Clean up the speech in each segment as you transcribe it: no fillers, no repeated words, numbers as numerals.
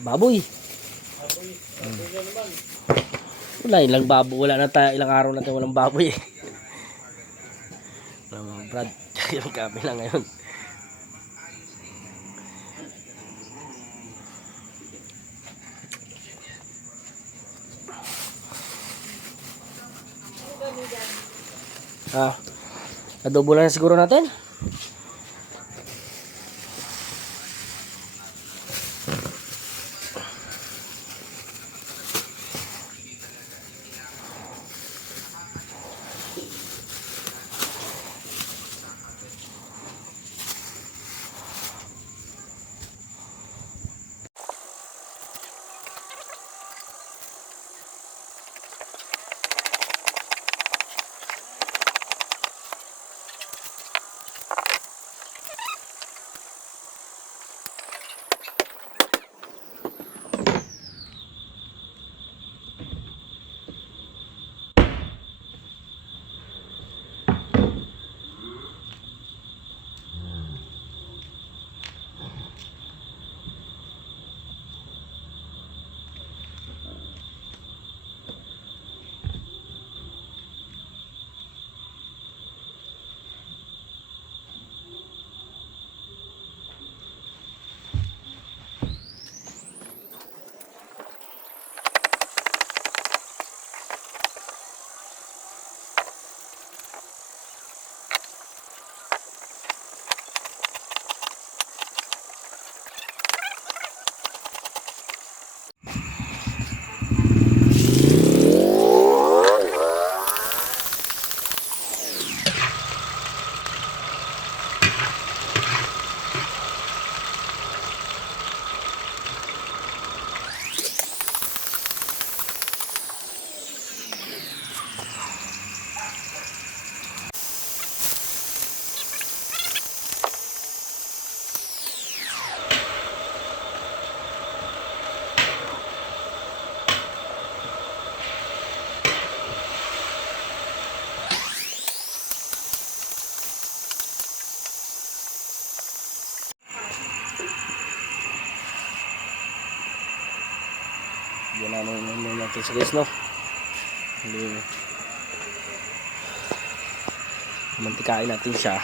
Baboy. Wala, ilang baboy. Wala na tayo, ilang araw na tayo walang baboy eh. Wala mga brad. Yung kami lang ngayon. Adobo lang na siguro natin. Yan naman natin sa guys, no? Mantikain natin siya.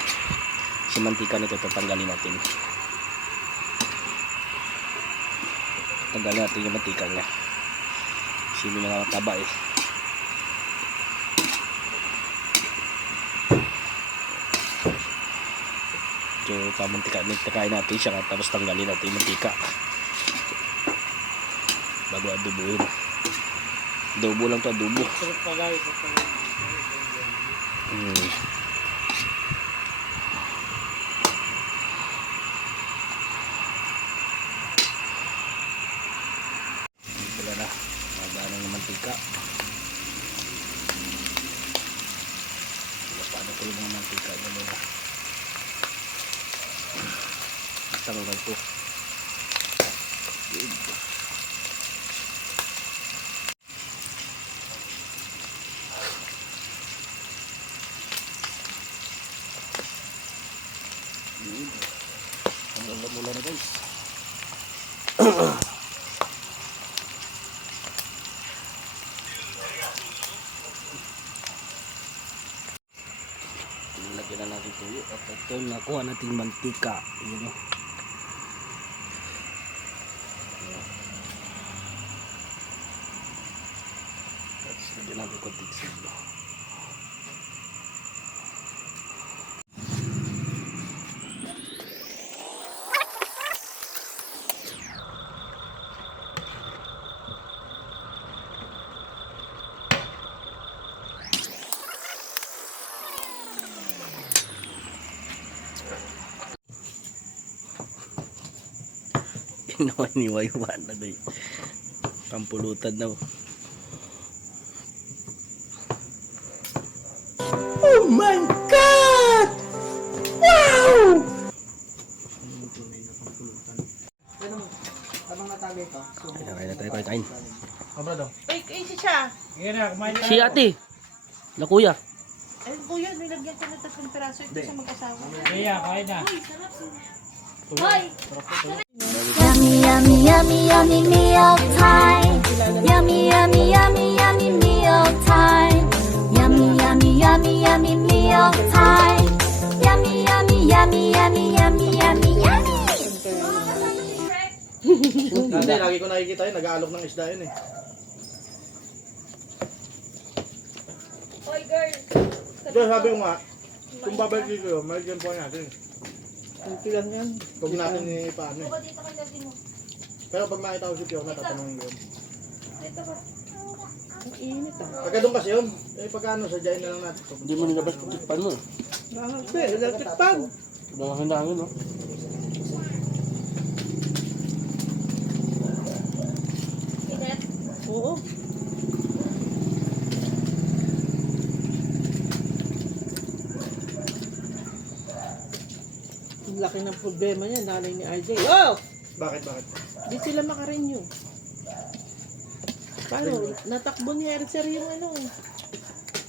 Si mantika nito tatanggalin natin. Tanggalin natin yung mantika niya. Sino na nga mataba eh. So, mantikain natin siya tapos tanggalin natin yung mantika. Bago adobohin. Adobo lang to, adobo. Wala na. Magano ng mantika. Paano ko yung mga mantika niya muna. Tanggal po. Ang mula na guys. Lagyan na natin tuyo at ito nakuha natin mantika. Yun o. Lagyan natin konting silo. Naman ni Waywan na doy. Pampulutan daw. Oh my God! Wow! Anong natagay ito? Kain na tayo, kain. Ay, si siya. Si ate. Na kuya. Ay, kuya, nilagyan ko na 3 piraso ito sa mag-asawa. Iya, kain na. Uy, sarap. Hoy! Yummy, yummy, yummy, yummy meal time. Yummy, yummy, yummy, yummy meal time. Yummy, yummy, yummy, yummy meal time. Yummy, yummy, yummy, yummy, yummy, yummy, yummy. Hindi, lagi ko nakikita yun, nag-aalok ng isda yun eh. Hoy, girl. Diyan, sabi ko nga, kung babalik dito yun, maligyan po natin. Kunti lang yan. Huwag natin ipaano eh. Dito ka dati mo. Pero pag makita ko si Fiona, tatanungin ko yun. Dito ka. Ang init ah. Pagka doon kasi yun, eh pagka ano, sadyain na lang natin. Hindi mo nilabas yung tikpan mo. Electric pan. Wala kang hangin, no? Oo. Ang laki ng problema niya, nanay ni RJ. Oh! Bakit? Di sila makarenew. Paano? Natakbo ni Erser yung ano,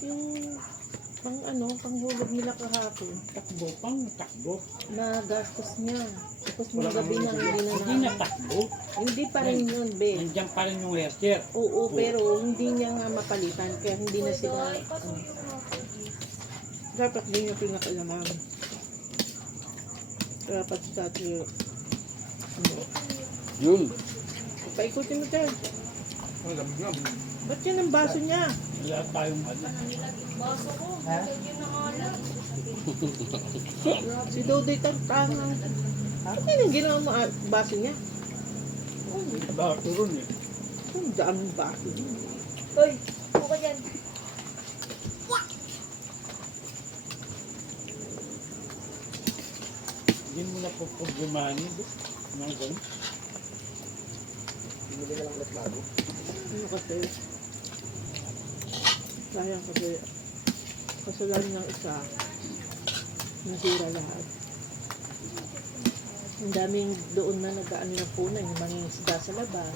yung panghulog nila kahapon. Takbo. Na gastos niya. Tapos mga Wala gabi na kang hindi na Hindi na takbo. Hindi pa rin yun, be. Nandiyan pa rin yung airshare. Oo, pero hindi niya nga mapalitan. Kaya hindi na sila... dapat din yung pinakalaman. Dapat sa atin. Yun. Paikutin mo dyan. Ang lamig nga. Ba't yan ang baso niya? Wala tayong ano. Si Dodoy tantangang. Ano yung ginawa mo baso niya? Ba, turun eh. Ang daming baso niya. Hoy, buka dyan. Hindi mo na po problemahin. Mga ganun. Ano kasi? Sayang kasi. Kasalanan ng isa. Nasira lahat. Ang daming doon na nag-ano na po na yung mga isda sa labas.